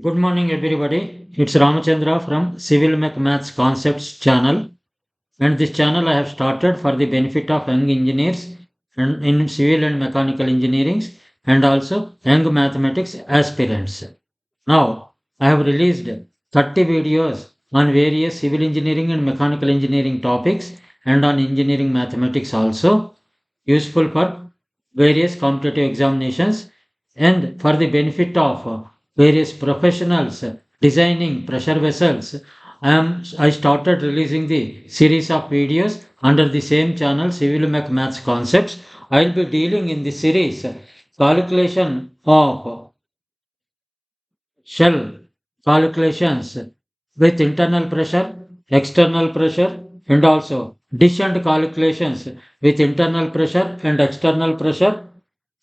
Good morning, everybody. It's Ramachandra from CIVIL-MECH MATHSconcepts channel. And this channel I have started for the benefit of young engineers and in civil and mechanical engineering and also young mathematics aspirants. Now, I have released 30 videos on various civil engineering and mechanical engineering topics and on engineering mathematics also, useful for various competitive examinations and for the benefit of various professionals designing pressure vessels. I started releasing the series of videos under the same channel, CIVIL-MECH MATHSconcepts. I will be dealing in this series calculation of shell calculations with internal pressure, external pressure, and also dish and calculations with internal pressure and external pressure,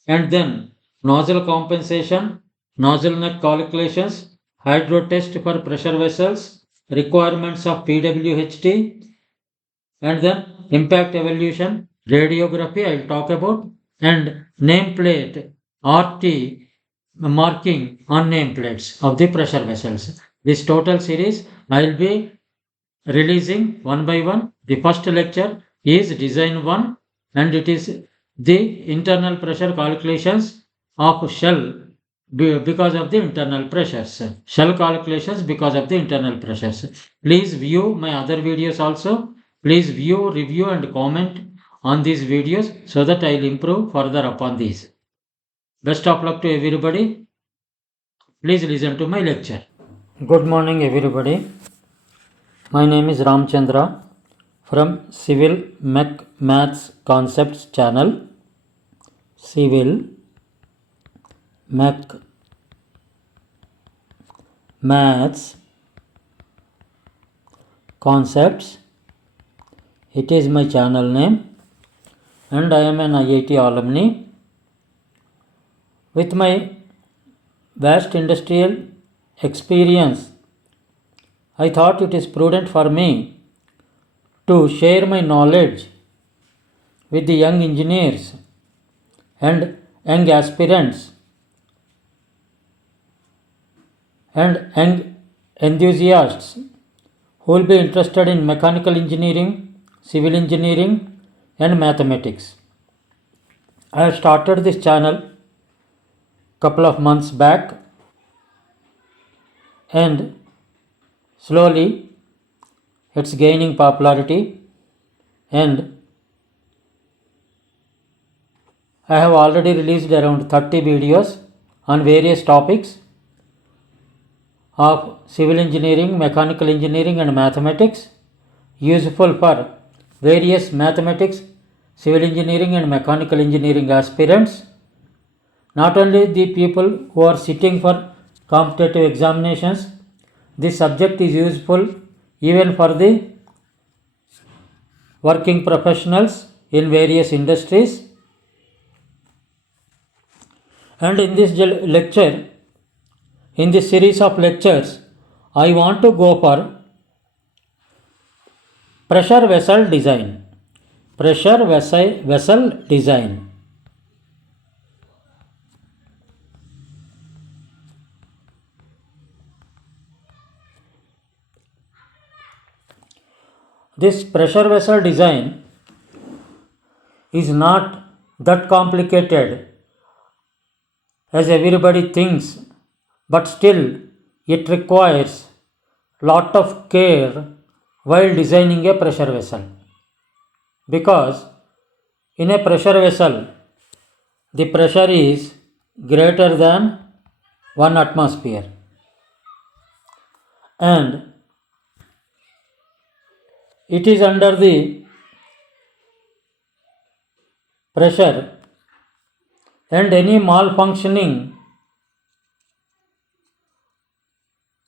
and then nozzle compensation, nozzle neck calculations, hydro test for pressure vessels, requirements of pwht, and then impact evolution, radiography I will talk about, and nameplate RT marking on nameplates of the pressure vessels. This total series I will be releasing one by one. The first lecture is design 1 and it is the internal pressure calculations of shell because of the internal pressures. Shell calculations because of the internal pressures. Please view my other videos also. Please view, review and comment on these videos so that I will improve further upon these. Best of luck to everybody. Please listen to my lecture. Good morning, everybody. My name is Ramchandra from CIVIL-MECH MATHSconcepts channel. CIVIL-MECH MATHS Concepts. It is my channel name, and I am an IIT alumni. With my vast industrial experience, I thought it is prudent for me to share my knowledge with the young engineers and young aspirants and young enthusiasts who will be interested in mechanical engineering, civil engineering, and mathematics. I have started this channel couple of months back, and slowly it's gaining popularity, and I have already released around 30 videos on various topics of civil engineering, mechanical engineering and mathematics, useful for various mathematics, civil engineering and mechanical engineering aspirants. Not only the people who are sitting for competitive examinations, this subject is useful even for the working professionals in various industries. And in this lecture, in this series of lectures, I want to go for pressure vessel design. Pressure vessel design. This pressure vessel design is not that complicated as everybody thinks, but still it requires lot of care while designing a pressure vessel, because in a pressure vessel the pressure is greater than 1 atmosphere, and it is under the pressure, and any malfunctioning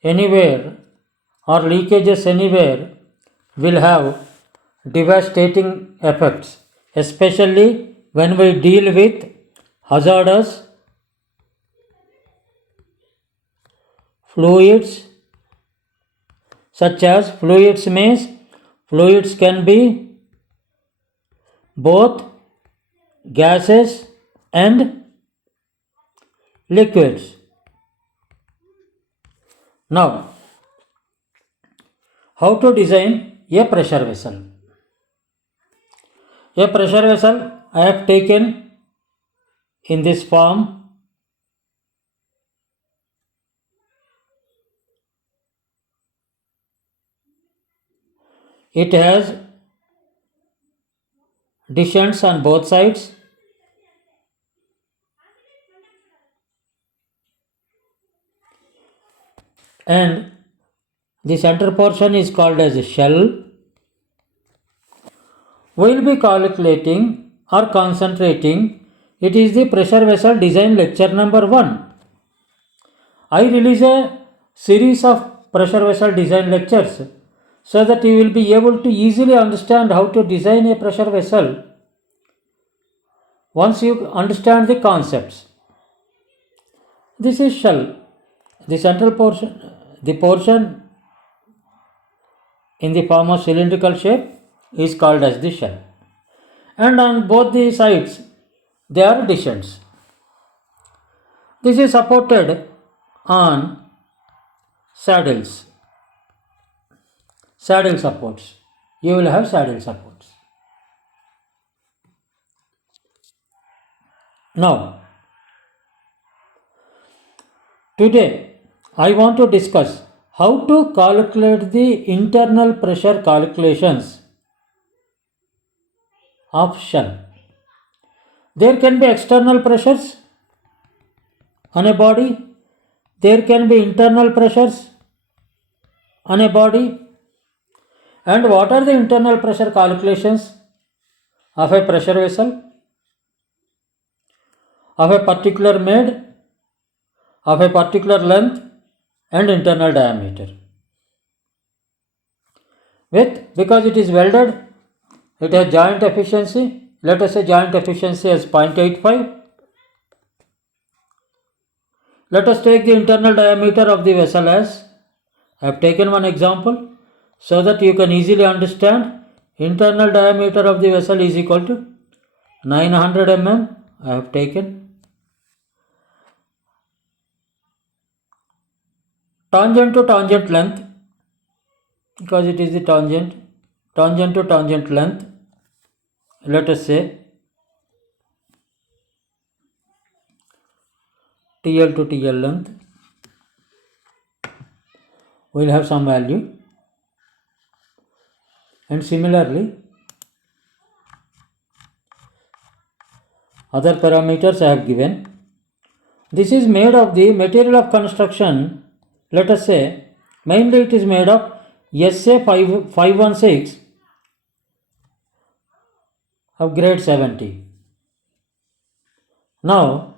anywhere or leakages anywhere will have devastating effects, especially when we deal with hazardous fluids such as fluids can be both gases and liquids. Now, how to design a pressure vessel? A pressure vessel I have taken in this form. It has descents on both sides. And the center portion is called as a shell. We will be calculating or concentrating. It is the pressure vessel design lecture number 1. I release a series of pressure vessel design lectures so that you will be able to easily understand how to design a pressure vessel once you understand the concepts. This is shell. The central portion, the portion in the form of cylindrical shape is called as the shell. And on both the sides, they are descents. This is supported on saddles. Saddle supports. You will have saddle supports. Now, today I want to discuss how to calculate the internal pressure calculations of shell. There can be external pressures on a body. There can be internal pressures on a body. And what are the internal pressure calculations of a pressure vessel? Of a particular made, of a particular length and internal diameter. Because it is welded, it has joint efficiency. Let us say joint efficiency as 0.85. Let us take the internal diameter of the vessel as, I have taken one example so that you can easily understand. Internal diameter of the vessel is equal to 900 mm. I have taken. Tangent to tangent length, because it is the tangent to tangent length, let us say TL to TL length, we will have some value. And similarly, other parameters I have given. This is made of the material of construction. Let us say mainly it is made of SA516 of grade 70. Now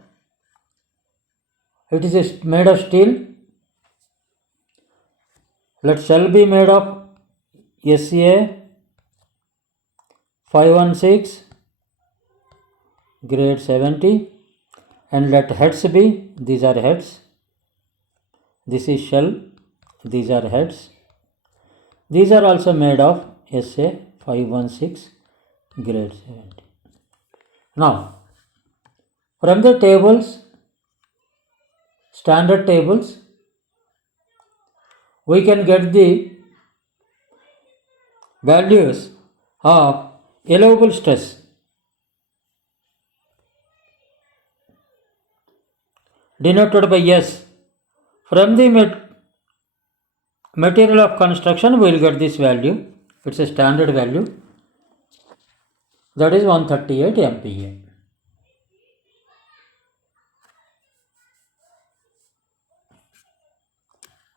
it is made of steel. Let shell be made of SA516 grade 70, and let heads be, these are heads. This is shell, these are heads. These are also made of SA516 grade 70. Now, from the tables, standard tables, we can get the values of allowable stress. Denoted by S. From the material of construction, we will get this value. It's a standard value. That is 138 MPa.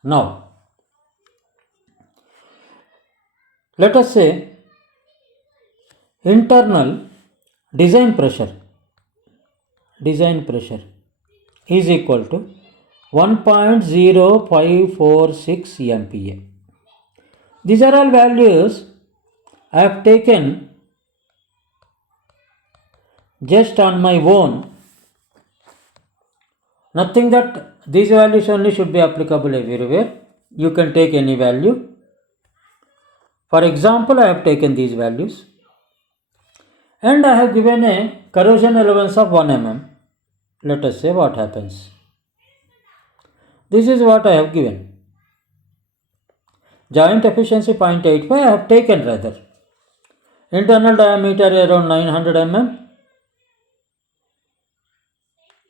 Now, let us say internal design pressure is equal to 1.0546 MPa. These are all values I have taken just on my own. Nothing that these values only should be applicable everywhere. You can take any value. For example, I have taken these values and I have given a corrosion allowance of 1 mm. Let us say what happens. This is what I have given. Joint efficiency 0.85 I have taken rather. Internal diameter around 900 mm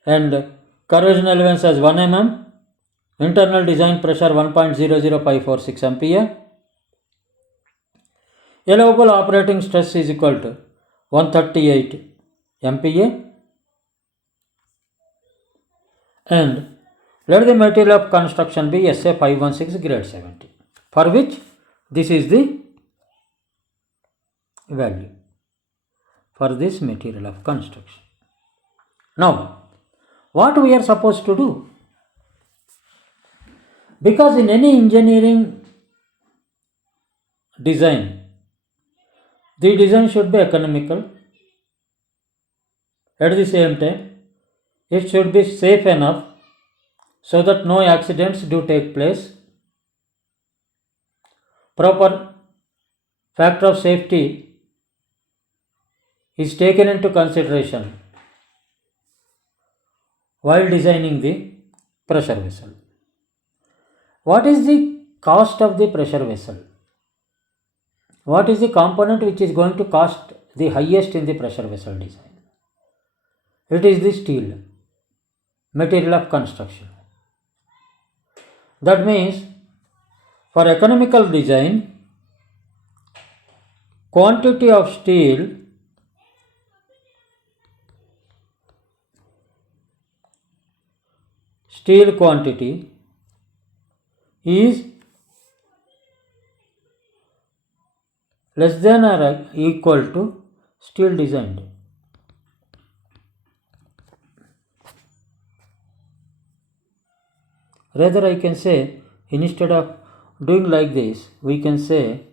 and corrosion allowance as 1 mm. Internal design pressure 1.00546 ampere. Allowable operating stress is equal to 138 MPa. And let the material of construction be SA 516 grade 70, for which this is the value for this material of construction. Now, what we are supposed to do? Because in any engineering design, the design should be economical. At the same time, it should be safe enough so that no accidents do take place. Proper factor of safety is taken into consideration while designing the pressure vessel. What is the cost of the pressure vessel? What is the component which is going to cost the highest in the pressure vessel design? It is the steel, material of construction. That means for economical design, quantity of steel quantity is less than or equal to steel designed. Rather, I can say, instead of doing like this, we can say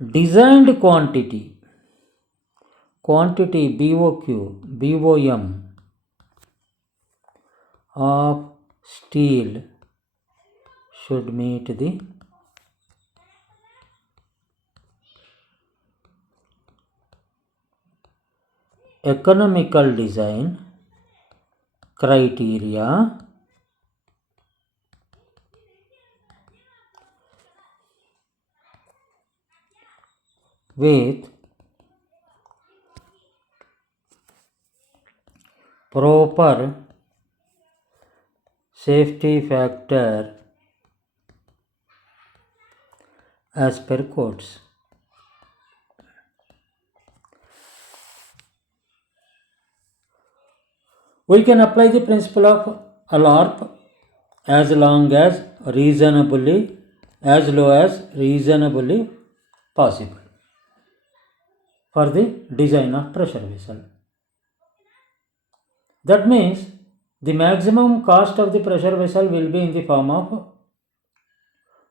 designed quantity BOM of steel should meet the economical design criteria with proper safety factor as per codes. We can apply the principle of LARP as long as reasonably, as low as reasonably possible for the design of pressure vessel. That means the maximum cost of the pressure vessel will be in the form of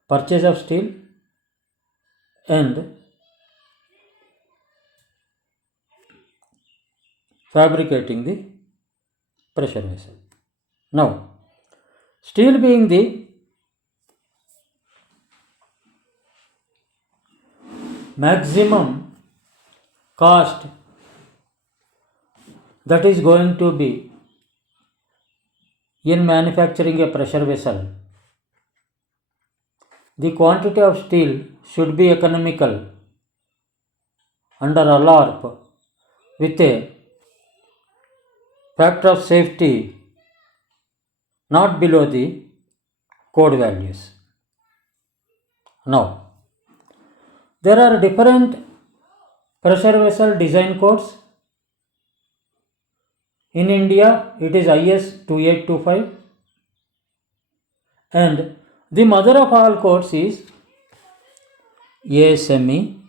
purchase of steel and fabricating the pressure vessel. Now, steel being the maximum cost that is going to be in manufacturing a pressure vessel, the quantity of steel should be economical under LARP with a factor of safety not below the code values. Now, there are different pressure vessel design codes. In India, it is IS 2825 and the mother of all codes is ASME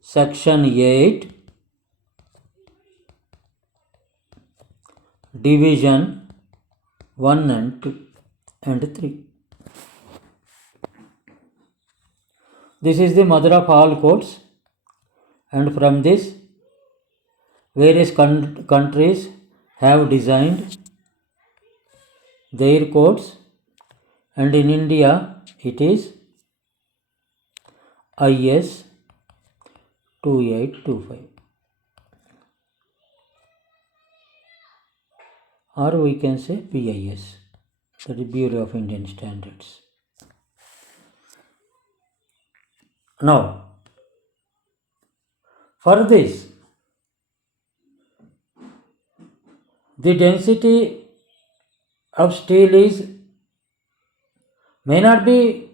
Section 8 Division 1 and 2 and 3. This is the mother of all codes, and from this various countries have designed their codes, and in India it is IS 2825. or we can say BIS, that is Bureau of Indian Standards. Now, for this, the density of steel may not be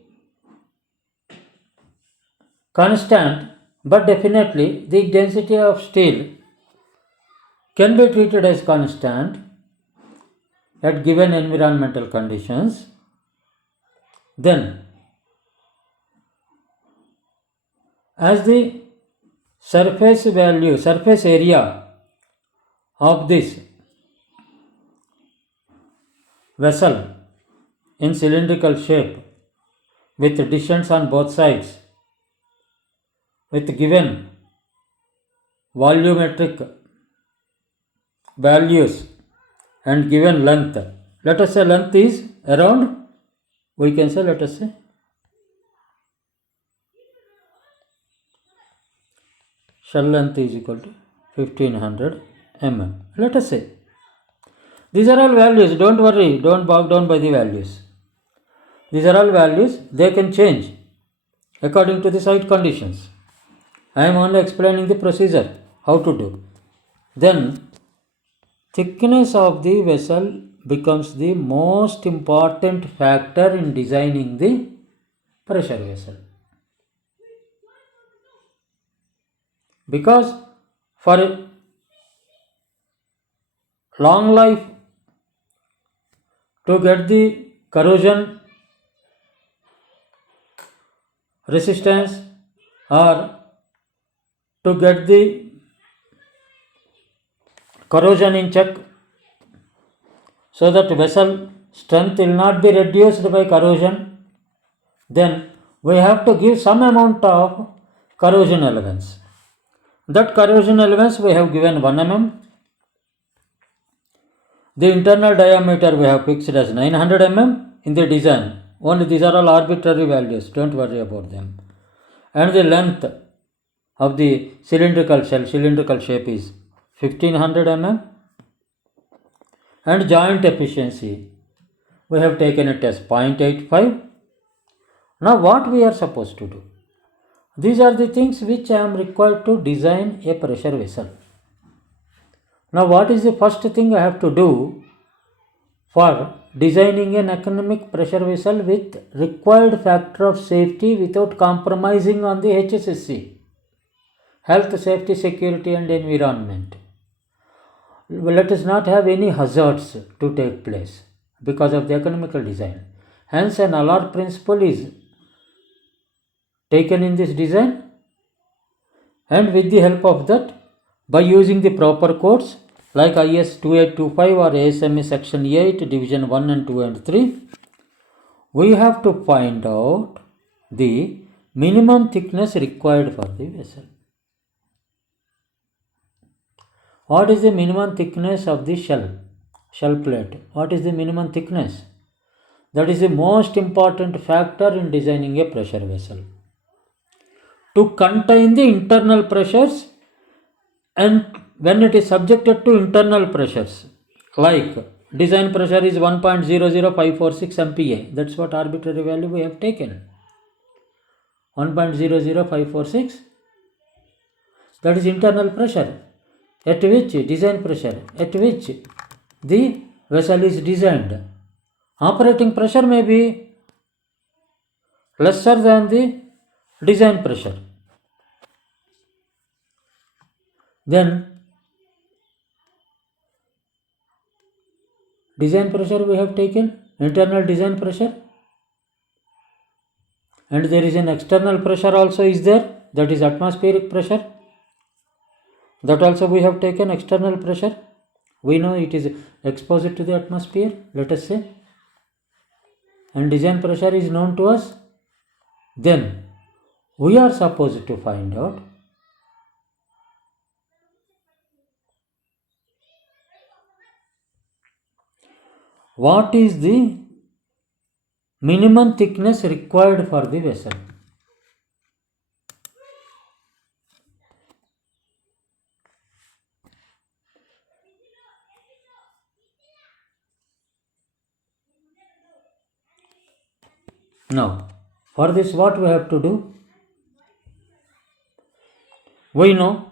constant, but definitely the density of steel can be treated as constant at given environmental conditions. Then, as the surface area of this vessel in cylindrical shape with distance on both sides with given volumetric values and given length. Let us say length is around, we can say, let us say shell length is equal to 1500 mm. Let us say these are all values, don't worry, don't bog down by the values. These are all values, they can change according to the site conditions. I am only explaining the procedure, how to do. Then, thickness of the vessel becomes the most important factor in designing the pressure vessel. Because for long life, to get the corrosion resistance or to get the corrosion in check, so that vessel strength will not be reduced by corrosion, then we have to give some amount of corrosion allowance. That corrosion allowance we have given 1 mm. The internal diameter we have fixed as 900 mm in the design. Only these are all arbitrary values, don't worry about them. And the length of the cylindrical shape is 1500 mm. And joint efficiency, we have taken it as 0.85. Now what we are supposed to do? These are the things which I am required to design a pressure vessel. Now what is the first thing I have to do for designing an economic pressure vessel with required factor of safety without compromising on the HSSC, health, safety, security and environment? Let us not have any hazards to take place because of the economical design. Hence an Allard principle is taken in this design, and with the help of that, by using the proper codes like IS 2825 or ASME section 8 division 1 and 2 and 3, we have to find out the minimum thickness required for the vessel. What is the minimum thickness of the shell plate? What is the minimum thickness? That is the most important factor in designing a pressure vessel. To contain the internal pressures, and when it is subjected to internal pressures, like design pressure is 1.00546 MPa, that's what arbitrary value we have taken. 1.00546, that is internal pressure, at which design pressure, at which the vessel is designed. Operating pressure may be lesser than the design pressure. Then design pressure we have taken, internal design pressure, and there is an external pressure also is there, that is atmospheric pressure. That also we have taken, external pressure. We know it is exposed to the atmosphere, let us say, and design pressure is known to us. Then we are supposed to find out what is the minimum thickness required for the vessel. Now, for this what we have to do? We know,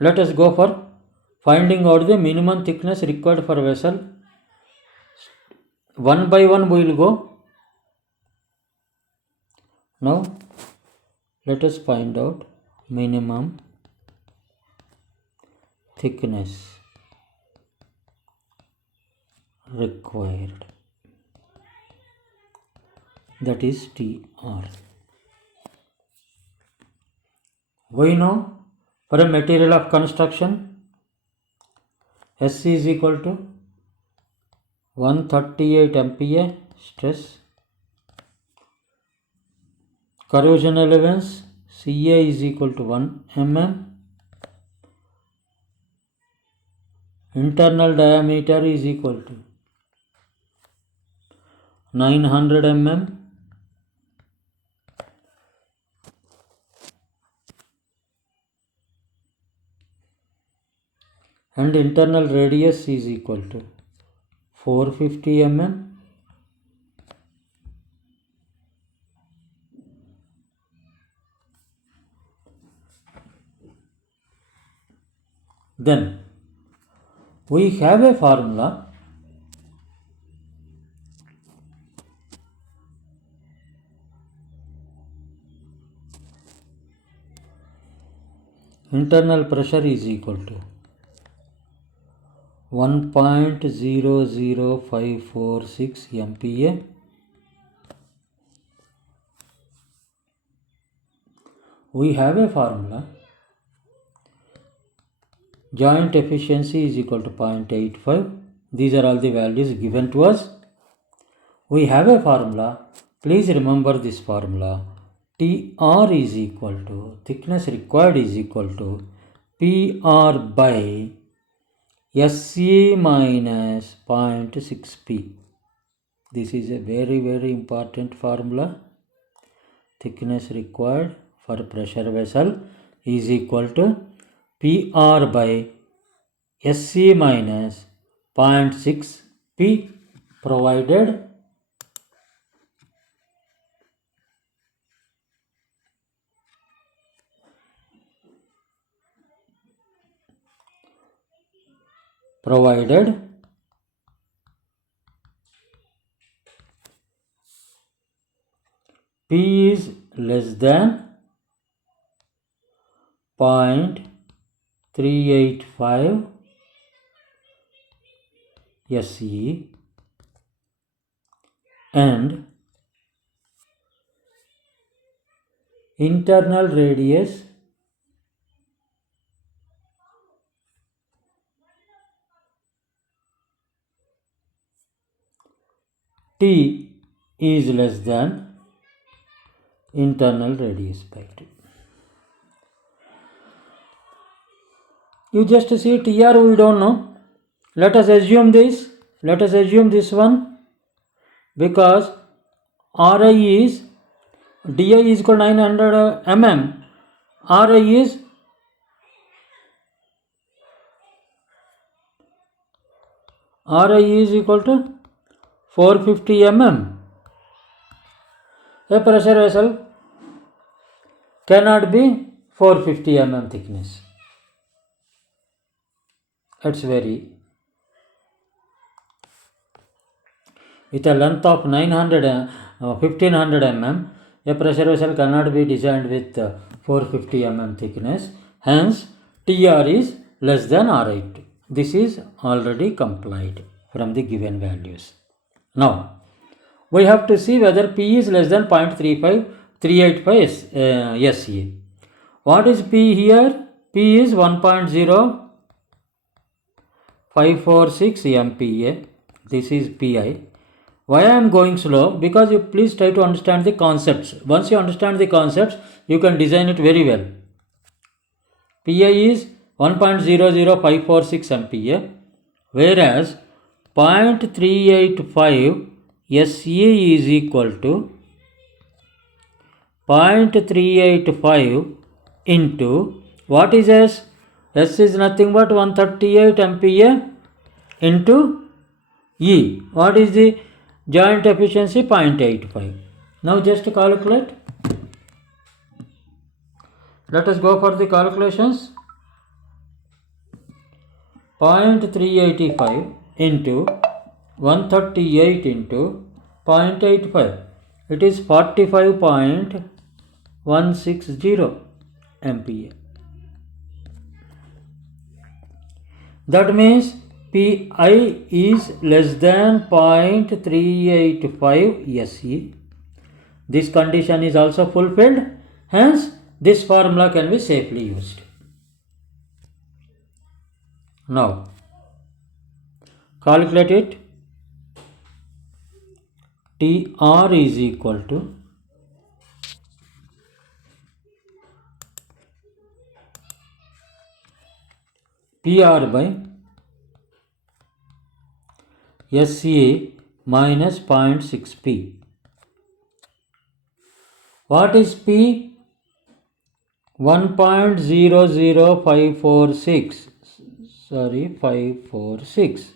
let us go for finding out the minimum thickness required for vessel. One by one we will go. Now, let us find out minimum thickness required, that is TR. We know for a material of construction, SC is equal to 138 MPa stress. Corrosion allowance CA is equal to 1 mm. Internal diameter is equal to 900 mm. And internal radius is equal to 450 mm. Then we have a formula internal pressure is equal to 1.00546 MPa. We have a formula joint efficiency is equal to 0.85. These are all the values given to us. We have a formula. Please remember this formula. TR is equal to, thickness required is equal to PR by SC minus 0.6P. This is a very important formula. Thickness required for pressure vessel is equal to PR by SC minus 0.6P, provided P is less than 0.385 SE and internal radius T is less than internal radius by 2. You just see TR we don't know. Let us assume this. Let us assume this one, because RI is DI is equal to 900 mm. RI is equal to 450 mm. A pressure vessel cannot be 450 mm thickness. It's very, with a length of 1500 mm, a pressure vessel cannot be designed with 450 mm thickness. Hence, TR is less than RI2. This is already complied from the given values. Now, we have to see whether P is less than 0.385 SE. What is P here? P is 1.0546 MPa. This is PI. Why I am going slow? Because you please try to understand the concepts. Once you understand the concepts, you can design it very well. PI is 1.00546 MPa, whereas 0.385 SE is equal to 0.385 into, what is S? S is nothing but 138 MPa into E. What is the joint efficiency? 0.85. Now just calculate. Let us go for the calculations. 0.385 into 138 into 0.85. It is 45.160 MPa. That means Pi is less than 0.385 SE. This condition is also fulfilled. Hence, this formula can be safely used. Now, calculate it. TR is equal to PR by SCA minus 0.6P. What is P? 1.00546. Sorry, 546.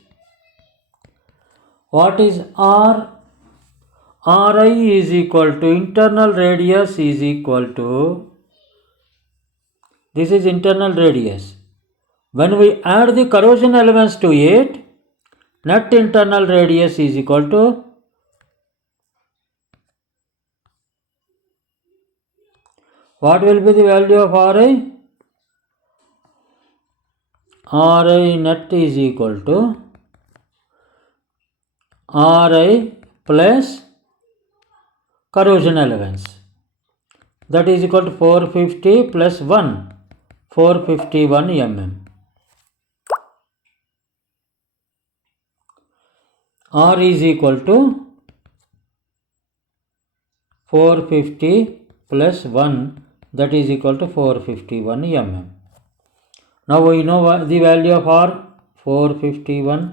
What is R? Ri is equal to internal radius is equal to, this is internal radius. When we add the corrosion elements to it, net internal radius is equal to, what will be the value of Ri? Ri net is equal to Ri plus corrosion elements. That is equal to 450 plus 1, 451 mm. R is equal to 450 plus 1, that is equal to 451 mm. Now we know the value of R, 451.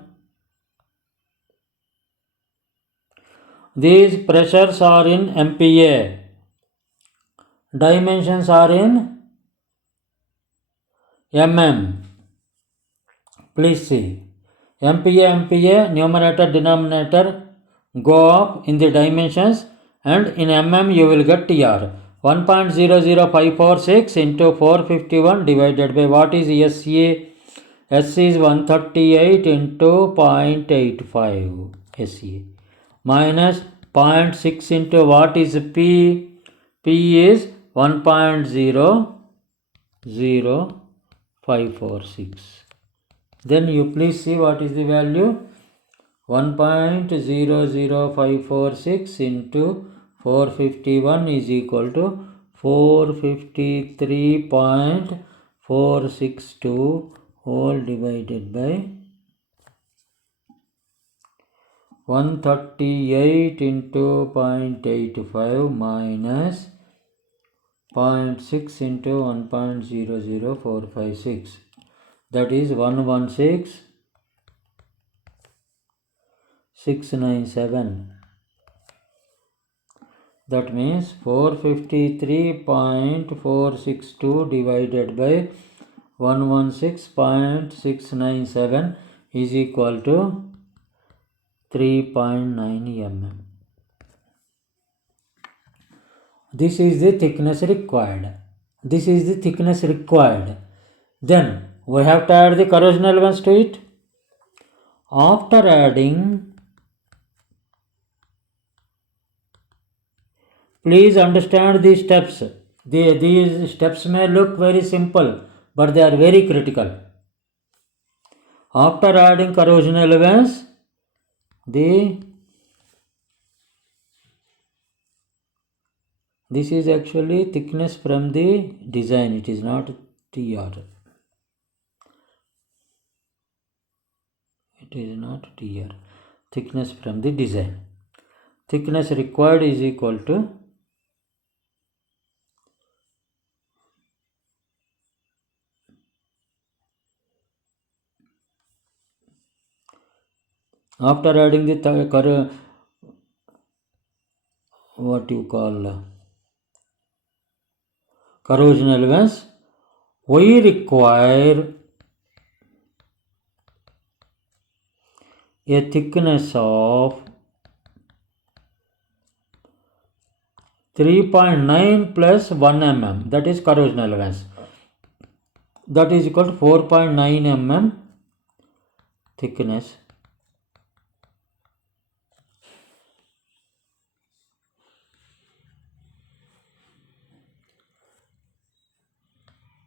These pressures are in MPa. Dimensions are in mm. Please see. MPa, numerator, denominator go up in the dimensions, and in mm you will get TR. 1.00546 into 451 divided by what is SCA? S is 138 into 0.85 SCA minus 0.6 into what is P? P is 1.00546. Then you please see what is the value. 1.00546 into 451 is equal to 453.462 whole divided by 138 into 0.85 minus 0.6 into 1.00456. That is 116,697. That means 453.462 divided by 116.697 is equal to 3.9 mm. This is the thickness required. This is the thickness required. Then we have to add the corrosion elements to it. After adding, please understand these steps. These steps may look very simple, but they are very critical. After adding corrosion elements, this is actually thickness from the design. It is not TR. It is not TR. Thickness from the design. Thickness required is equal to after adding the what you call corrosion elements, we require a thickness of 3.9 plus 1 mm, that is corrosion allowance. That is equal to 4.9 mm thickness.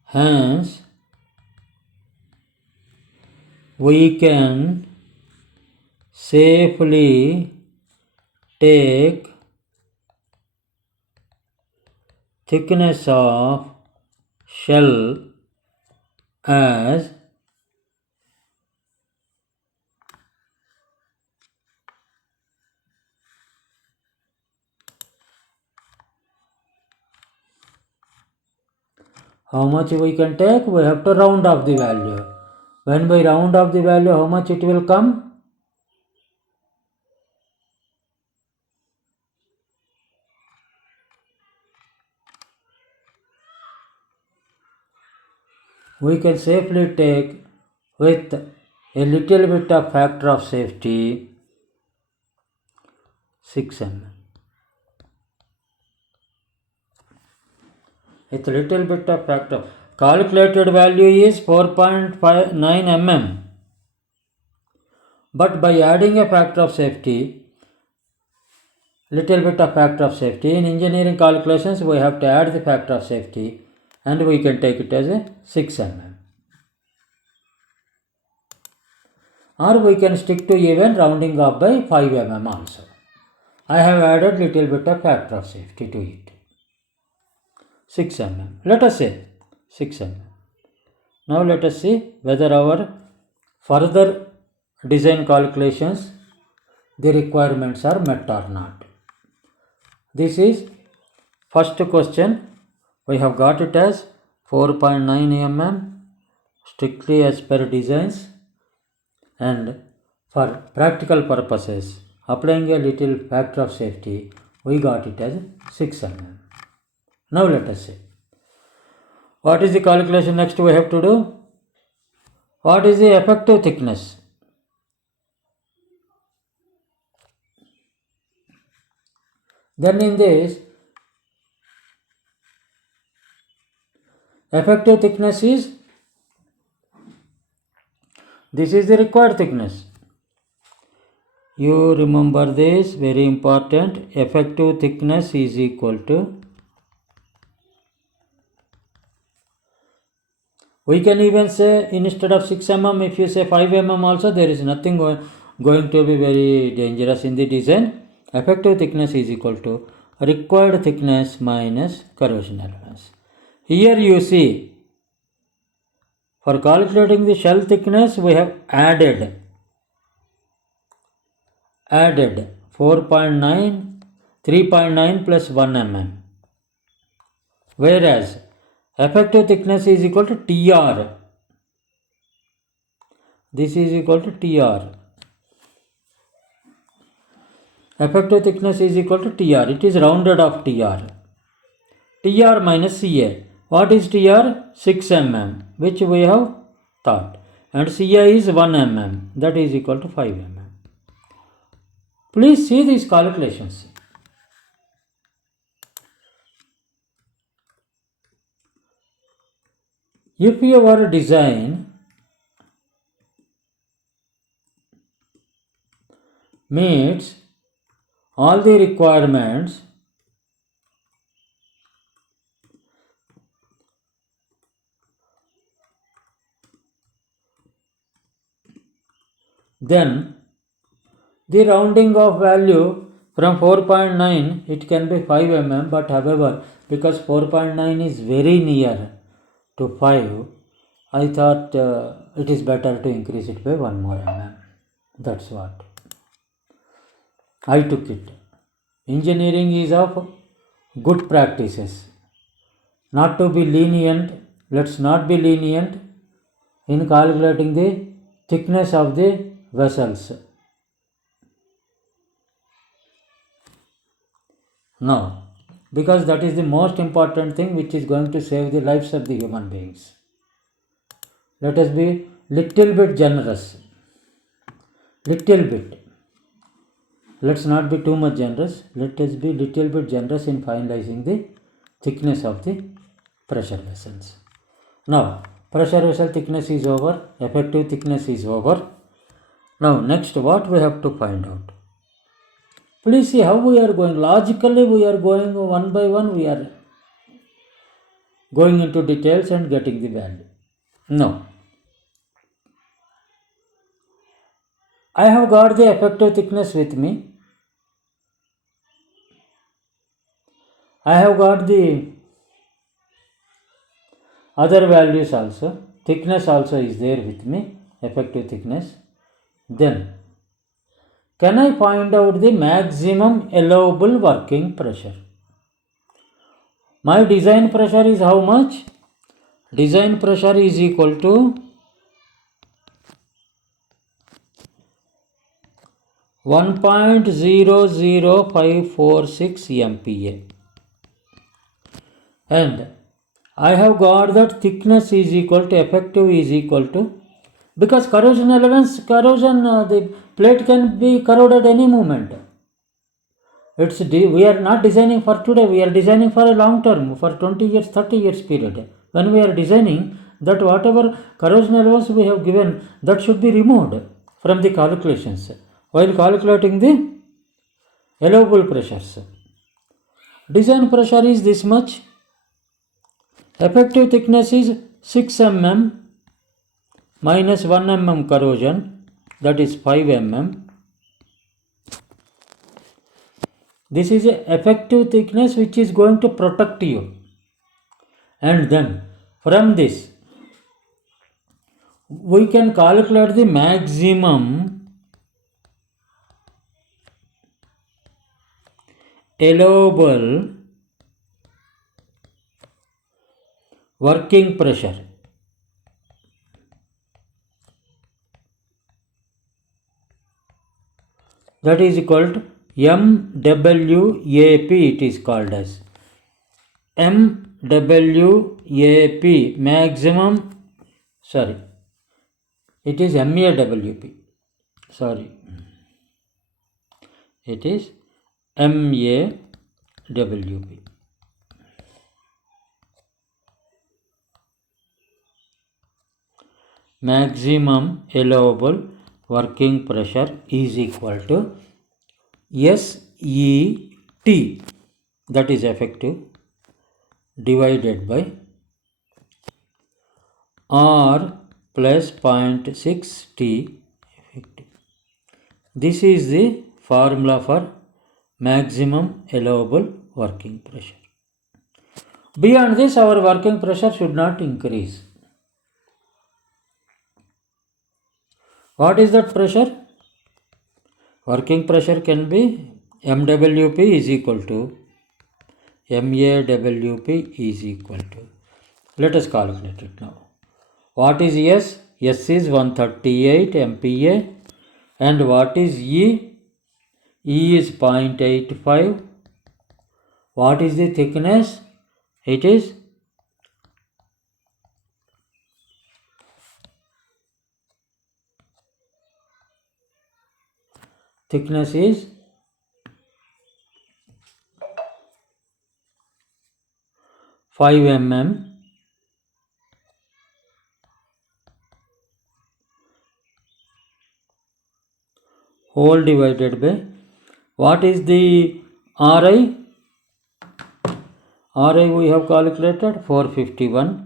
Hence, we can safely take thickness of shell as how much we can take? We have to round off the value. When we round off the value, how much it will come? We can safely take with a little bit of factor of safety 6 mm. With a little bit of factor. Calculated value is 4.59 mm. But by adding a factor of safety, little bit of factor of safety, in engineering calculations we have to add the factor of safety and we can take it as a 6 mm. Or we can stick to even rounding off by 5 mm also. I have added little bit of factor of safety to it. 6 mm. Let us say 6 mm. Now let us see whether our further design calculations, the requirements are met or not. This is first question. We have got it as 4.9 mm strictly as per designs, and for practical purposes applying a little factor of safety we got it as 6 mm. Now let us see what is the calculation next we have to do. What is the effective thickness? Then in this, effective thickness is, this is the required thickness. You remember this, very important. Effective thickness is equal to, we can even say instead of 6 mm, if you say 5 mm also, there is nothing going to be very dangerous in the design. Effective thickness is equal to required thickness minus corrosion allowance. Here you see, for calculating the shell thickness, we have added 4.9, 3.9 plus 1 mm. Whereas effective thickness is equal to TR. This is equal to TR. Effective thickness is equal to TR. It is rounded off TR. TR minus CA. What is TR? 6 mm, which we have thought. And CA is 1 mm. That is equal to 5 mm. Please see these calculations. If your design meets all the requirements, then the rounding of value from 4.9, it can be 5 mm, but however, because 4.9 is very near to 5, I thought it is better to increase it by 1 more mm. That's what I took it. Engineering is of good practices. Not to be lenient, let's not be lenient in calculating the thickness of the vessels. No, because that is the most important thing which is going to save the lives of the human beings. Let us be little bit generous. Little bit. let's not be too much generous. Let us be little bit generous in finalizing the thickness of the pressure vessels. Now, pressure vessel thickness is over, effective thickness is over. Now, next what we have to find out? Please see how we are going. Logically, we are going one by one, we are going into details and getting the value. Now, I have got the effective thickness with me. I have got the other values also. Thickness also is there with me, effective thickness. Then, can I find out the maximum allowable working pressure? My design pressure is how much? Design pressure is equal to 1.00546 MPa. And I have got that thickness is equal to effective is equal to, because corrosion elements, the plate can be corroded any moment. We are not designing for today, we are designing for a long term, for 20 years, 30 years period. When we are designing, that whatever corrosion elements we have given, that should be removed from the calculations while calculating the allowable pressures. Design pressure is this much. Effective thickness is 6 mm minus 1 mm corrosion, that is 5 mm. This is a effective thickness which is going to protect you. And then from this, we can calculate the maximum allowable working pressure. That is equal to MWAP, it is called as MWAP, maximum, sorry, it is MAWP, sorry, it is MAWP. Maximum allowable working pressure is equal to SET, that is effective, divided by R plus 0.6 T effective. This is the formula for maximum allowable working pressure. Beyond this, our working pressure should not increase. What is that pressure? Working pressure can be MWP is equal to MAWP is equal to. Let us calculate it now. What is S? S is 138 MPa. And what is E? E is 0.85. What is the thickness? It is thickness is 5 mm whole divided by, what is the RI? RI we have calculated 451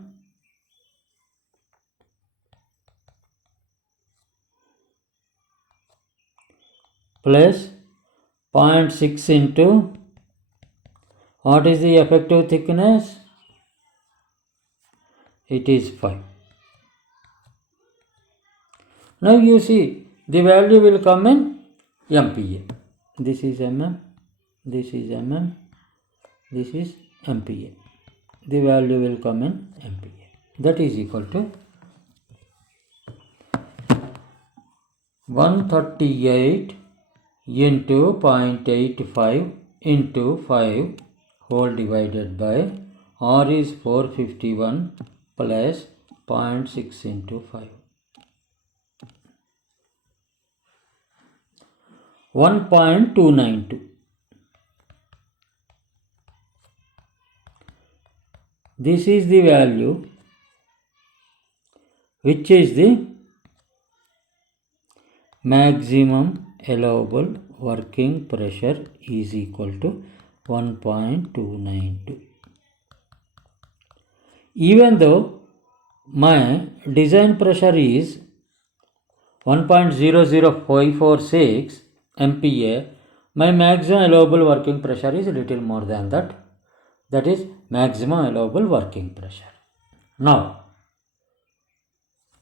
plus 0.6 into, what is the effective thickness? It is 5. Now you see the value will come in MPa. This is mm, this is mm, this is MPa. The value will come in MPa. That is equal to 138 into 0.85 into 5 whole divided by R is 451 plus 0.6 into 5. 1.292. This is the value which is the maximum allowable working pressure is equal to 1.292. Even though my design pressure is 1.00546 MPa, my maximum allowable working pressure is a little more than that. That is maximum allowable working pressure. Now,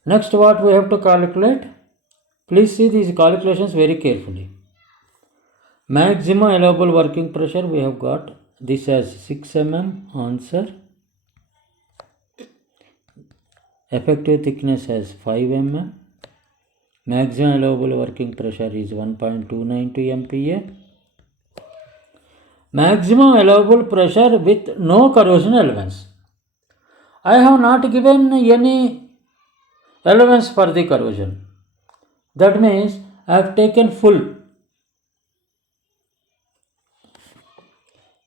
next what we have to calculate? Please see these calculations very carefully. Maximum allowable working pressure, we have got this as 6 mm answer. Effective thickness as 5 mm. Maximum allowable working pressure is 1.292 MPa. Maximum allowable pressure with no corrosion allowance. I have not given any allowance for the corrosion. That means I have taken full.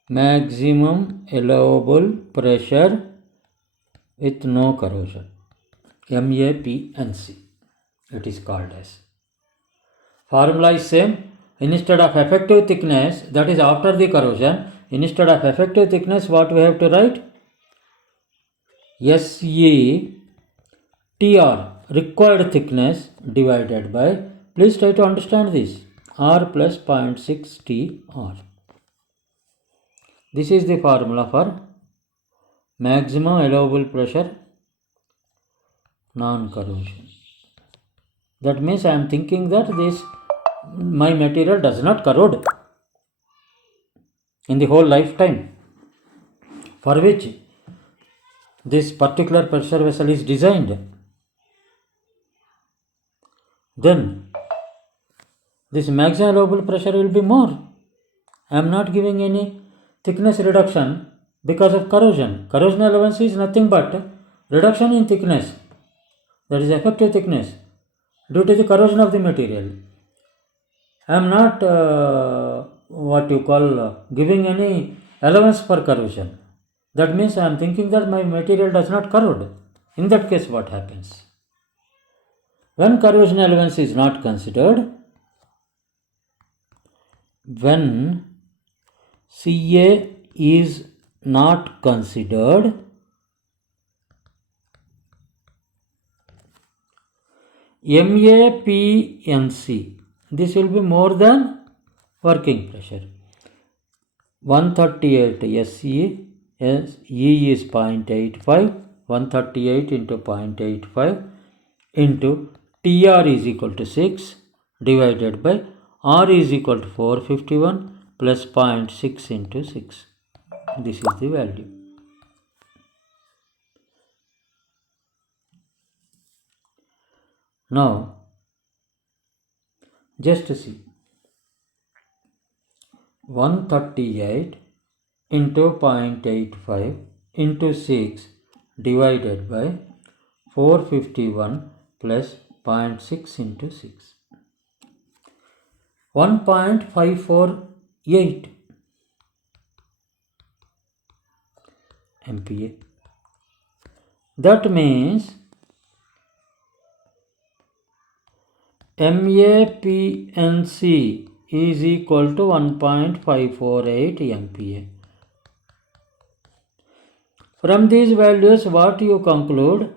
Maximum allowable pressure with no corrosion. MAPNC. It is called as. Formula is same. Instead of effective thickness, that is after the corrosion, instead of effective thickness, what we have to write? SETR, required thickness, divided by, please try to understand this, R plus 0.6 TR. This is the formula for maximum allowable pressure non-corrosion. That means I am thinking that my material does not corrode in the whole lifetime for which this particular pressure vessel is designed. Then this maximum allowable pressure will be more. I am not giving any thickness reduction because of corrosion. Corrosion allowance is nothing but reduction in thickness, that is effective thickness, due to the corrosion of the material. I am not giving any allowance for corrosion. That means I am thinking that my material does not corrode. In that case, what happens? When corrosion allowance is not considered, when CA is not considered, MAPNC, this will be more than working pressure. 138 SE, E is 0.85, 138 into 0.85 into TR is equal to 6 divided by R is equal to 451 plus 0.6 into 6. This is the value. Now, just see. 138 into 0.85 into 6 divided by 451 plus 0.6 into 6. 1.548 MPa. That means MAPNC is equal to 1.548 MPa. From these values, what you conclude?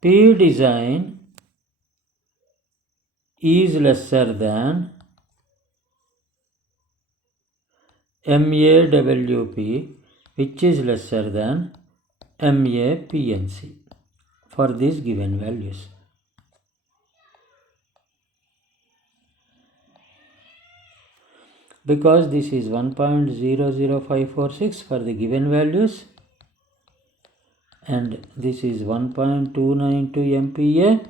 P design is lesser than MAWP, which is lesser than MAPNC for these given values. Because this is 1.00546 for the given values and this is 1.292 MPa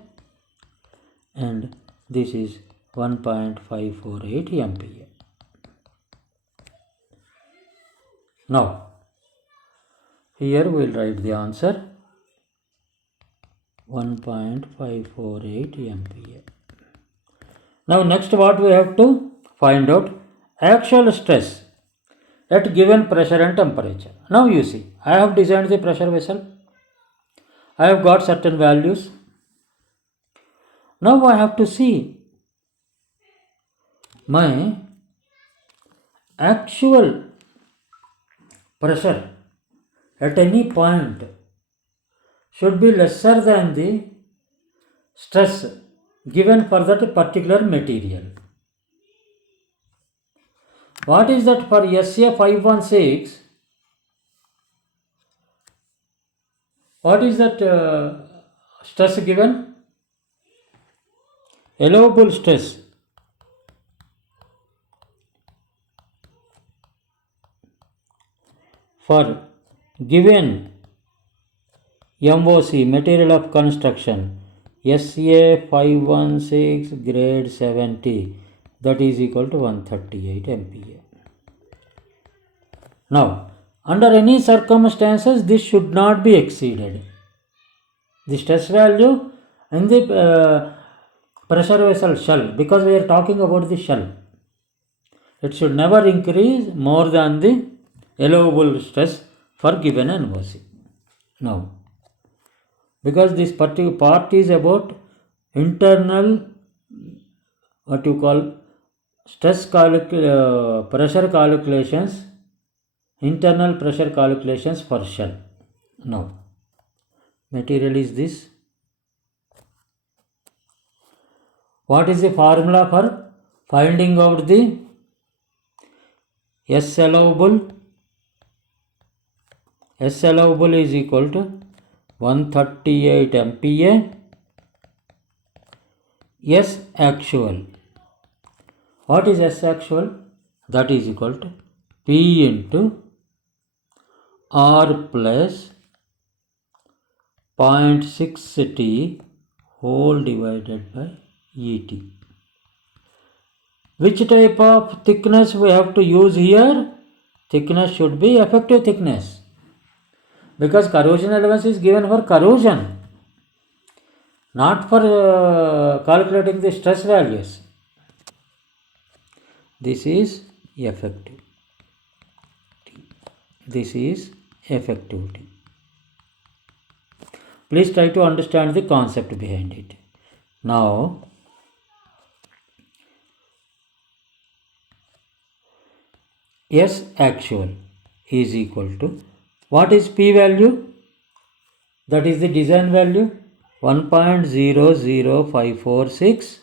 and this is 1.548 MPa. Now, here we will write the answer 1.548 MPa. Now next what we have to find out actual stress at given pressure and temperature. Now you see, I have designed the pressure vessel. I have got certain values. Now I have to see my actual pressure at any point should be lesser than the stress given for that particular material. What is that for SA516? What is that stress given? Allowable stress. For given MOC, material of construction, SA516 grade 70, that is equal to 138 MPa. Now, under any circumstances, this should not be exceeded. The stress value in the pressure vessel shell, because we are talking about the shell, it should never increase more than the allowable stress for given MOC. Now, because this particular part is about internal, what you call pressure calculations, internal pressure calculations for shell. Now, material is this. What is the formula for finding out the S allowable? S allowable is equal to 138 MPa. S actual. What is S actual? That is equal to P into R plus 0.6 T whole divided by ET. Which type of thickness we have to use here? Thickness should be effective thickness, because corrosion allowance is given for corrosion, not for calculating the stress values. This is effective. This is effectivity. Please try to understand the concept behind it. Now, S actual is equal to, what is P value? That is the design value, 1.00546.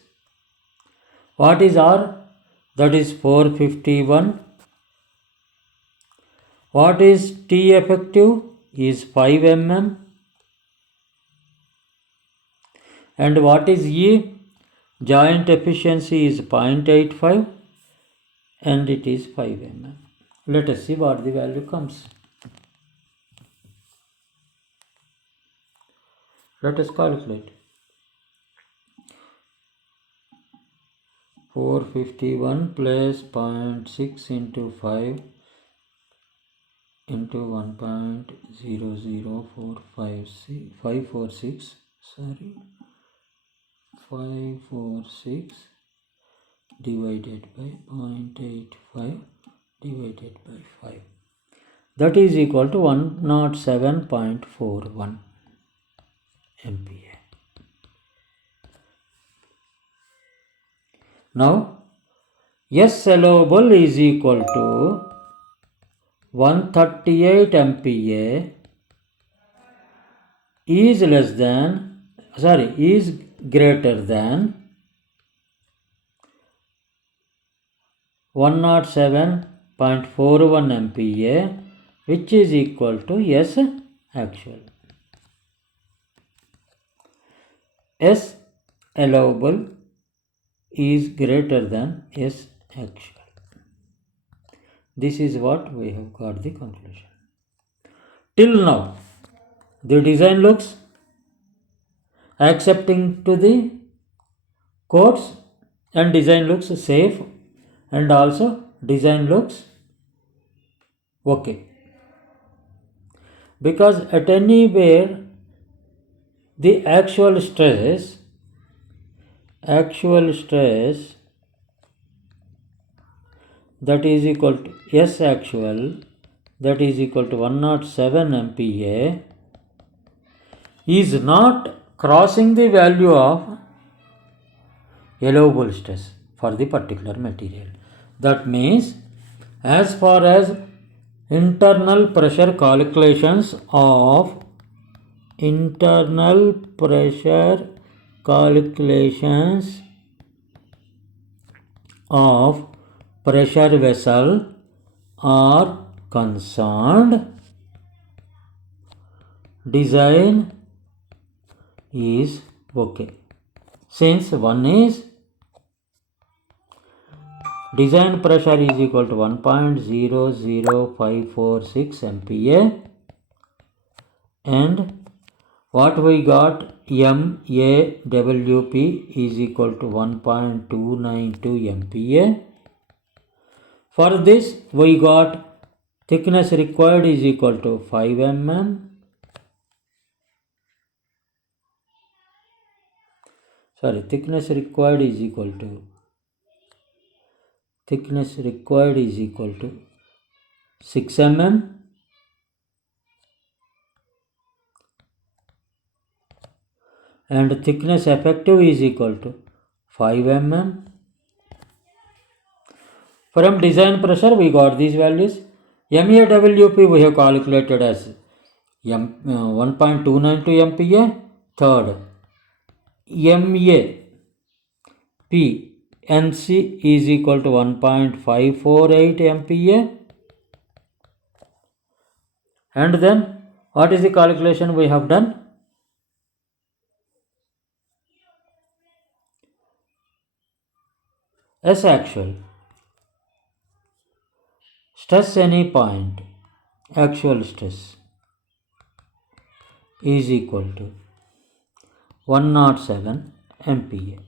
What is R? That is 451. What is T effective? Is 5 mm. And what is E? Joint efficiency is 0.85 and it is 5 mm. Let us see what the value comes. Let us calculate. 451 plus 0.6 into 5 into 1.00456, sorry, 546 divided by 0.85 divided by 5. That is equal to 107.41 MPa. Now, S allowable is equal to 138 MPa is greater than 107.41 MPa, which is equal to S actual. S allowable is greater than S actual. This is what we have got the conclusion. Till now, the design looks accepting to the codes, and design looks safe, and also design looks okay. Because at anywhere the actual stress actual stress that is equal to S actual that is equal to 107 MPa is not crossing the value of allowable stress for the particular material. That means as far as internal pressure calculations of pressure vessel are concerned, design is okay. Since one is design pressure is equal to 1.00546 MPa and what we got MAWP is equal to 1.292 MPa. For this we got thickness required is equal to 5 mm. Thickness required is equal to 6 mm and thickness effective is equal to 5 mm. From design pressure we got these values. MAWP we have calculated as 1.292 MPa. Third, MAPNC is equal to 1.548 MPa. And then what is the calculation we have done? S actual, stress any point, actual stress is equal to 107 MPa.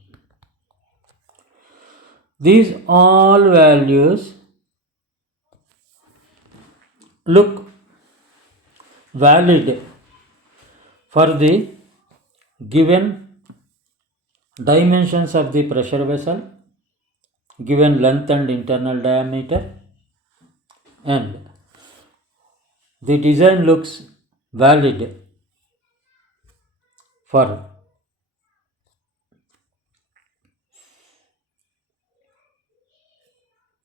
These all values look valid for the given dimensions of the pressure vessel, given length and internal diameter, and the design looks valid for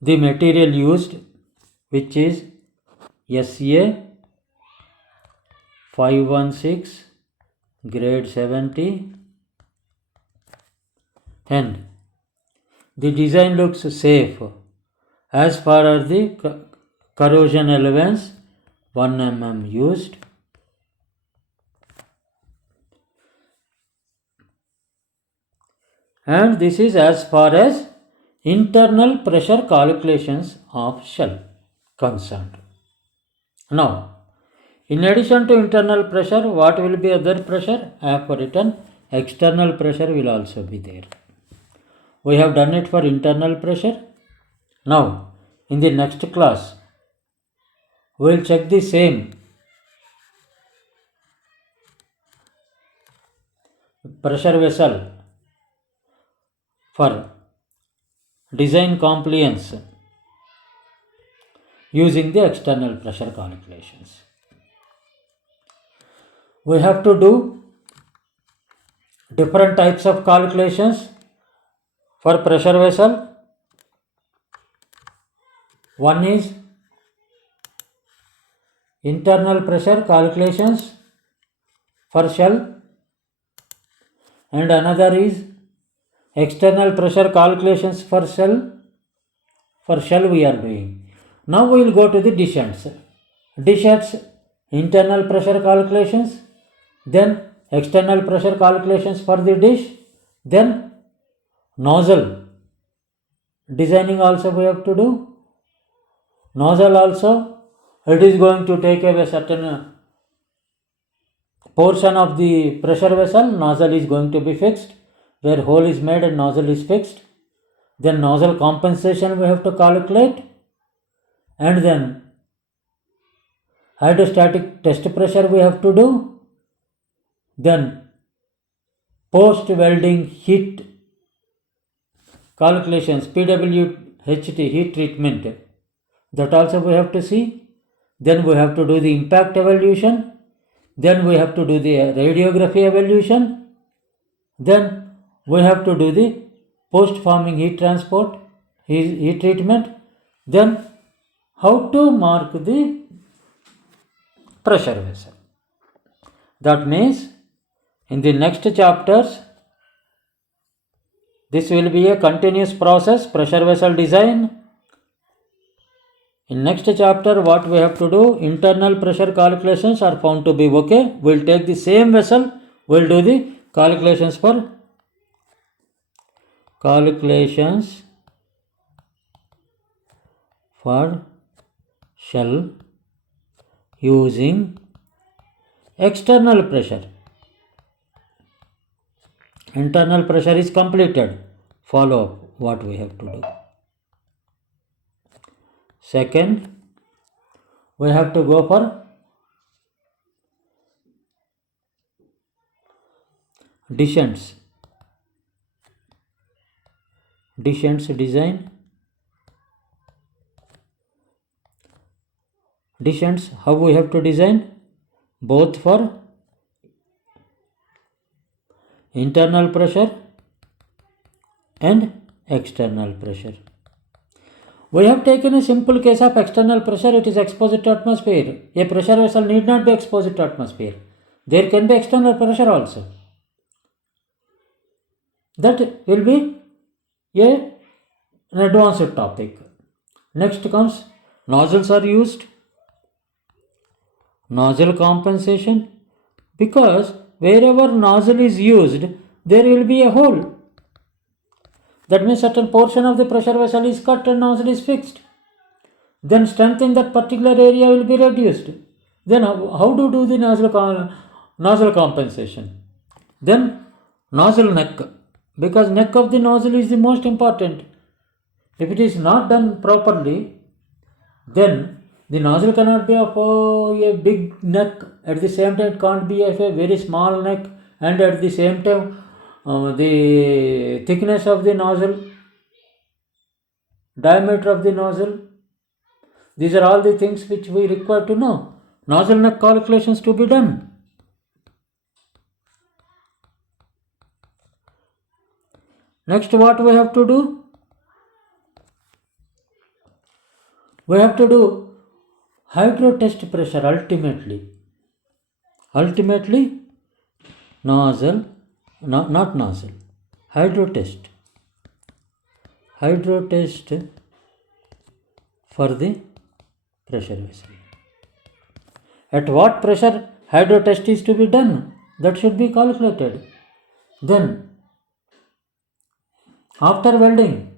the material used, which is SA 516 grade 70, and the design looks safe as far as the corrosion allowance 1 mm used. And this is as far as internal pressure calculations of shell concerned. Now, in addition to internal pressure, what will be other pressure? I have written external pressure will also be there. We have done it for internal pressure. Now, in the next class, we will check the same pressure vessel for design compliance using the external pressure calculations. We have to do different types of calculations for pressure vessel. One is internal pressure calculations for shell and another is external pressure calculations for shell. For shell we are doing. Now we will go to the dish ends. Dish ends, internal pressure calculations, then external pressure calculations for the dish, then nozzle designing also we have to do. Nozzle also, it is going to take away certain portion of the pressure vessel. Nozzle is going to be fixed, where hole is made and nozzle is fixed. Then nozzle compensation we have to calculate, and then hydrostatic test pressure we have to do. Then post welding heat calculations, pwht, heat treatment, that also we have to see. Then we have to do the impact evaluation. Then we have to do the radiography evaluation. Then we have to do the post-forming heat transport, heat treatment. Then how to mark the pressure vessel. That means in the next chapters, this will be a continuous process, pressure vessel design. In next chapter, what we have to do, internal pressure calculations are found to be okay. We'll take the same vessel, we'll do the calculations for shell using external pressure. Internal pressure is completed. Follow up what we have to do. Second, we have to go for descents design. Descents, how we have to design? Both for internal pressure and external pressure. We have taken a simple case of external pressure, it is exposed to atmosphere. A pressure vessel need not be exposed to atmosphere. There can be external pressure also. That will be an advanced topic. Next comes nozzles are used. Nozzle compensation, because wherever nozzle is used, there will be a hole. That means certain portion of the pressure vessel is cut and nozzle is fixed. Then strength in that particular area will be reduced. Then how to do the nozzle compensation? Then nozzle neck, because neck of the nozzle is the most important. If it is not done properly, then the nozzle cannot be of a big neck, at the same time it can't be of a very small neck, and at the same time the thickness of the nozzle, diameter of the nozzle, these are all the things which we require to know. Nozzle neck calculations to be done. Next, what we have to do? We have to do hydro test pressure ultimately. Nozzle, not nozzle, hydro test for the pressure vessel. At what pressure hydro test is to be done? That should be calculated. Then, after welding,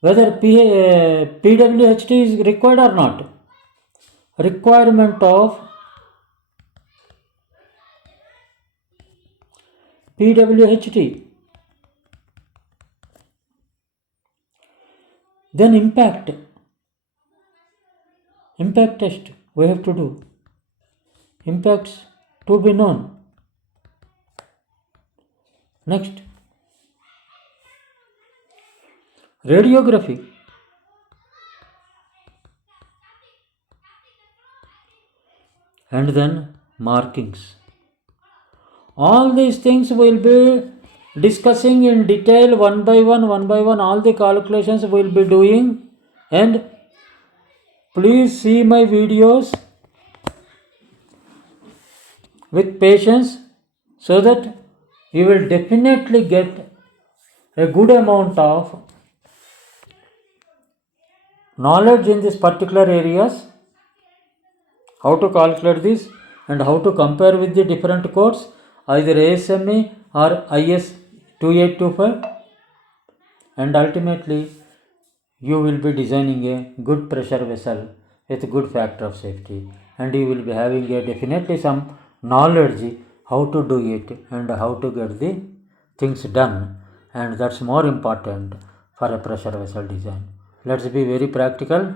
whether pwht is required or not. Requirement of pwht. Then impact test we have to do. Impacts to be known. Next, radiography. And then markings. All these things will be discussing in detail one by one, all the calculations we will be doing. And please see my videos with patience, so that you will definitely get a good amount of knowledge in these particular areas. How to calculate this and how to compare with the different codes, either ASME or IS 2825, and ultimately you will be designing a good pressure vessel with good factor of safety, and you will be having definitely some knowledge how to do it and how to get the things done, and that's more important for a pressure vessel design. Let's be very practical,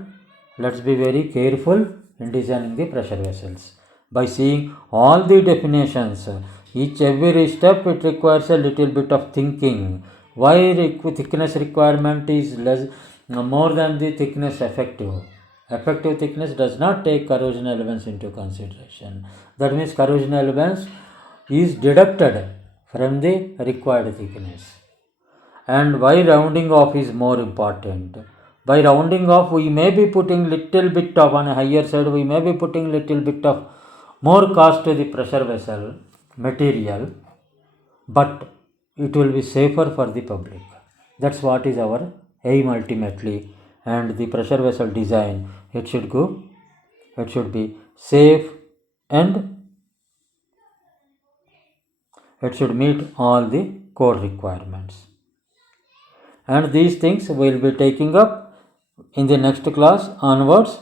let's be very careful in designing the pressure vessels. By seeing all the definitions, every step, it requires a little bit of thinking. Why thickness requirement is less, more than the thickness effective? Effective thickness does not take corrosion elements into consideration. That means corrosion elements is deducted from the required thickness. And why rounding off is more important? By rounding off, we may be putting little bit of, on a higher side, we may be putting little bit of more cost to the pressure vessel material, but it will be safer for the public. That's what is our aim ultimately. And the pressure vessel design, it should be safe and it should meet all the code requirements. And these things we will be taking up in the next class onwards.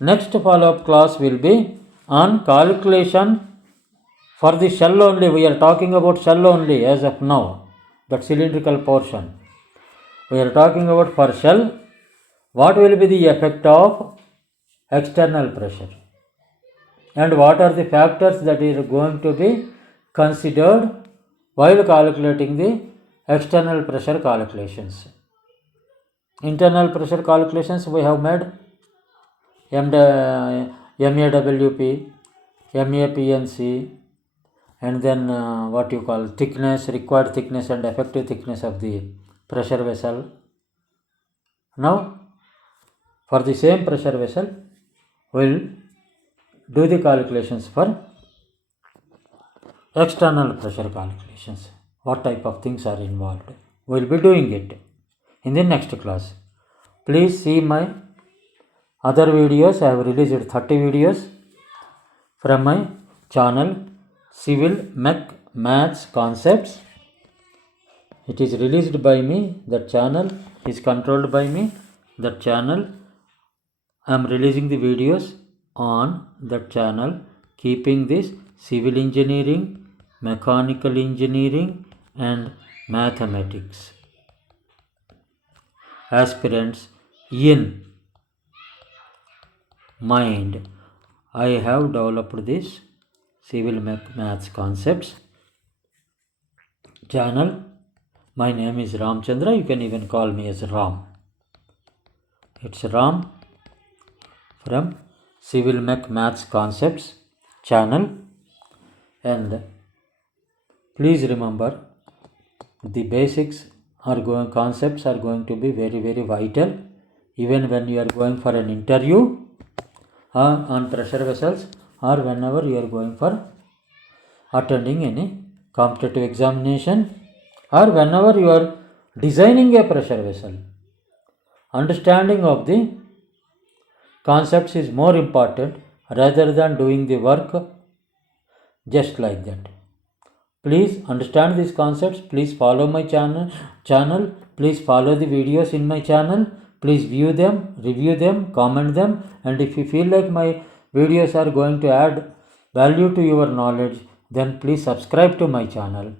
Next follow-up class will be on calculation for the shell only. We are talking about shell only as of now, that cylindrical portion. We are talking about for shell, what will be the effect of external pressure and what are the factors that is going to be considered while calculating the external pressure calculations. Internal pressure calculations we have made MAWP, MAPNC, and then what you call thickness, required thickness and effective thickness of the pressure vessel. Now for the same pressure vessel, we will do the calculations for external pressure calculations. What type of things are involved? We will be doing it in the next class. Please see my other videos. I have released 30 videos from my channel CIVIL-MECH-MATHS-concepts. It is released by me. That channel is controlled by me. That channel, I am releasing the videos on that channel, keeping this civil engineering, mechanical engineering and mathematics aspirants in mind. I have developed this CIVIL-MECH-MATHS-concepts channel. My name is Ramchandra. You can even call me as Ram. It's Ram from CIVIL-MECH-MATHS-concepts channel. And please remember, the basics concepts are going to be very, very vital even when you are going for an interview on pressure vessels, or whenever you are going for attending any competitive examination, or whenever you are designing a pressure vessel. Understanding of the concepts is more important rather than doing the work just like that. Please understand these concepts. Please follow my channel. Please follow the videos in my channel. Please view them, review them, comment them, and if you feel like my videos are going to add value to your knowledge, then please subscribe to my channel.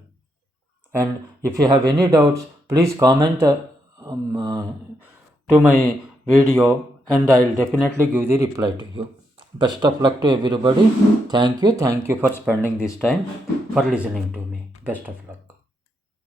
And if you have any doubts, please comment to my video and I will definitely give the reply to you. Best of luck to everybody. Thank you for spending this time for listening to me. Best of luck.